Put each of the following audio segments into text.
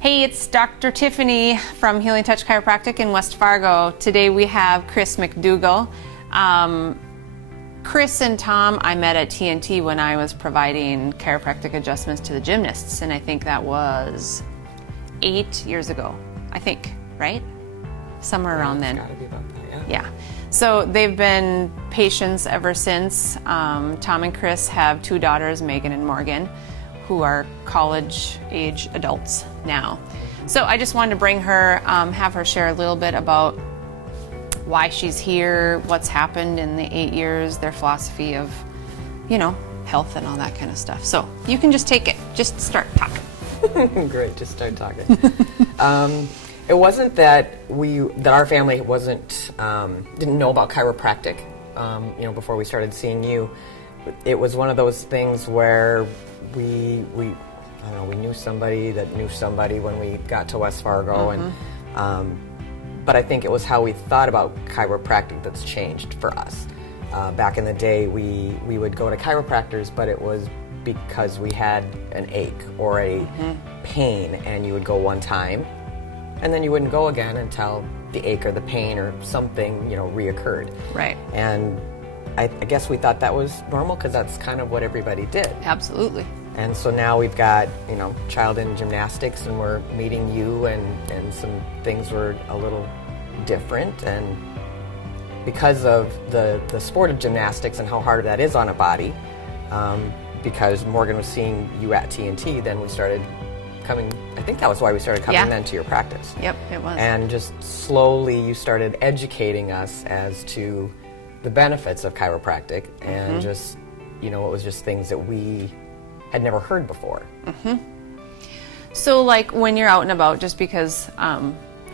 Hey, it's Dr. Tiffany from Healing Touch Chiropractic in West Fargo. Today we have Chris McDougall. Chris and Tom, I met at TNT when I was providing chiropractic adjustments to the gymnasts, and I think that was 8 years ago, I think, right? Somewhere around then. It's gotta be about that, Yeah. So they've been patients ever since. Tom and Chris have 2 daughters, Megan and Morgan, who are college-age adults now. So I just wanted to bring her, have her share a little bit about why she's here, what's happened in the 8 years, their philosophy of, you know, health and all that kind of stuff. So you can just take it, just start talking. Great, just start talking. It wasn't that our family didn't know about chiropractic, before we started seeing you. It was one of those things where we knew somebody that knew somebody when we got to West Fargo, but I think it was how we thought about chiropractic that's changed for us. Back in the day, we would go to chiropractors, but it was because we had an ache or a pain, and you would go one time, and then you wouldn't go again until the ache or the pain or something, reoccurred. Right. And I guess we thought that was normal because that's kind of what everybody did. Absolutely. And so now we've got, child in gymnastics, and we're meeting you, and some things were a little different. And because of the sport of gymnastics and how hard that is on a body, because Morgan was seeing you at TNT, then we started coming, I think that was why we started coming then to your practice. Yep, it was. And just slowly you started educating us as to the benefits of chiropractic, and just, it was just things that we had never heard before. So like when you're out and about, just because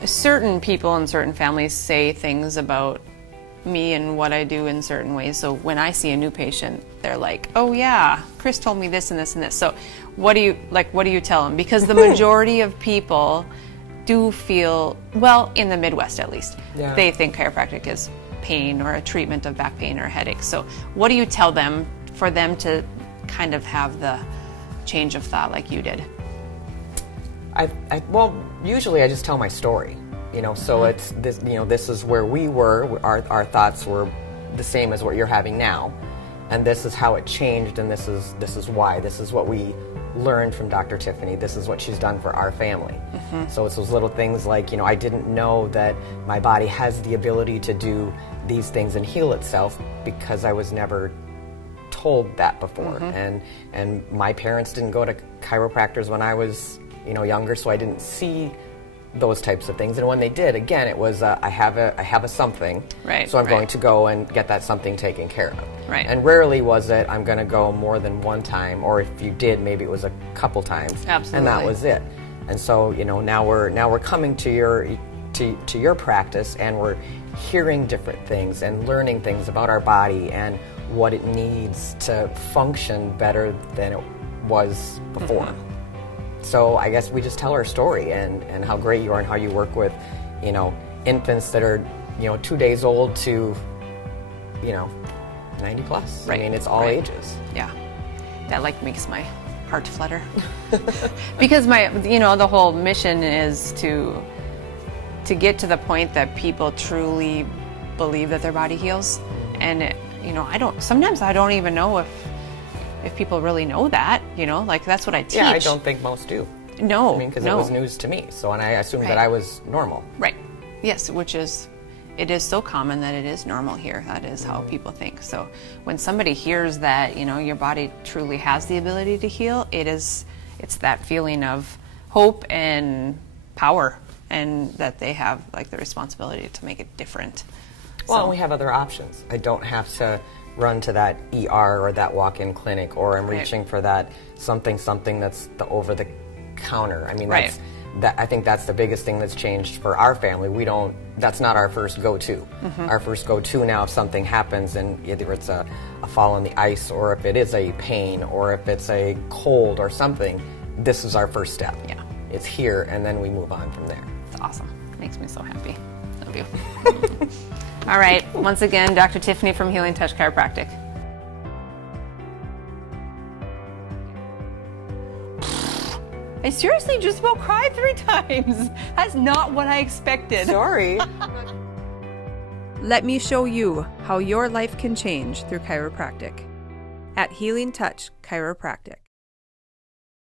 certain people and certain families say things about me and what I do in certain ways. So when I see a new patient, they're like, oh yeah, Chris told me this and this and this. So what do you tell them? Because the majority of people do feel, well, in the Midwest at least, they think chiropractic is pain or a treatment of back pain or headaches. So what do you tell them for them to kind of have the change of thought like you did? Well, usually I just tell my story, so it's this, this is where we were, our thoughts were the same as what you're having now, and this is how it changed, and this is why, this is what we learned from Dr. Tiffany, this is what she's done for our family. So it's those little things like, I didn't know that my body has the ability to do these things and heal itself because I was never told that before. And my parents didn't go to chiropractors when I was younger, so I didn't see those types of things. And when they did, again, it was I have a something, so I'm going to go and get that something taken care of. And rarely was it I'm going to go more than one time, or if you did, maybe it was a couple times. Absolutely. And that was it. And so now we're coming to your practice, and we're hearing different things and learning things about our body and what it needs to function better than it was before. So I guess we just tell our story and how great you are and how you work with, infants that are, 2 days old to, 90 plus. I mean, it's all ages. Yeah. That makes my heart flutter. Because the whole mission is to get to the point that people truly believe that their body heals. And sometimes I don't even know if people really know that, that's what I teach. Yeah, I don't think most do. No. I mean, because it was news to me, and I assumed that I was normal. Right. Yes, it is so common that it is normal here. That is how people think. So when somebody hears that, your body truly has the ability to heal, it's that feeling of hope and power, and that they have the responsibility to make it different. Well, and we have other options. I don't have to run to that ER or that walk-in clinic, or I'm reaching for that something that's the over-the-counter. I mean, I think that's the biggest thing that's changed for our family. That's not our first go-to. Our first go-to now, if something happens, and either it's a fall on the ice, or if it is a pain, or if it's a cold or something, this is our first step. Yeah. It's here, and then we move on from there. It's awesome. Makes me so happy. Love you. All right, once again, Dr. Tiffany from Healing Touch Chiropractic. I seriously just about cried 3 times. That's not what I expected. Sorry. Let me show you how your life can change through chiropractic at Healing Touch Chiropractic.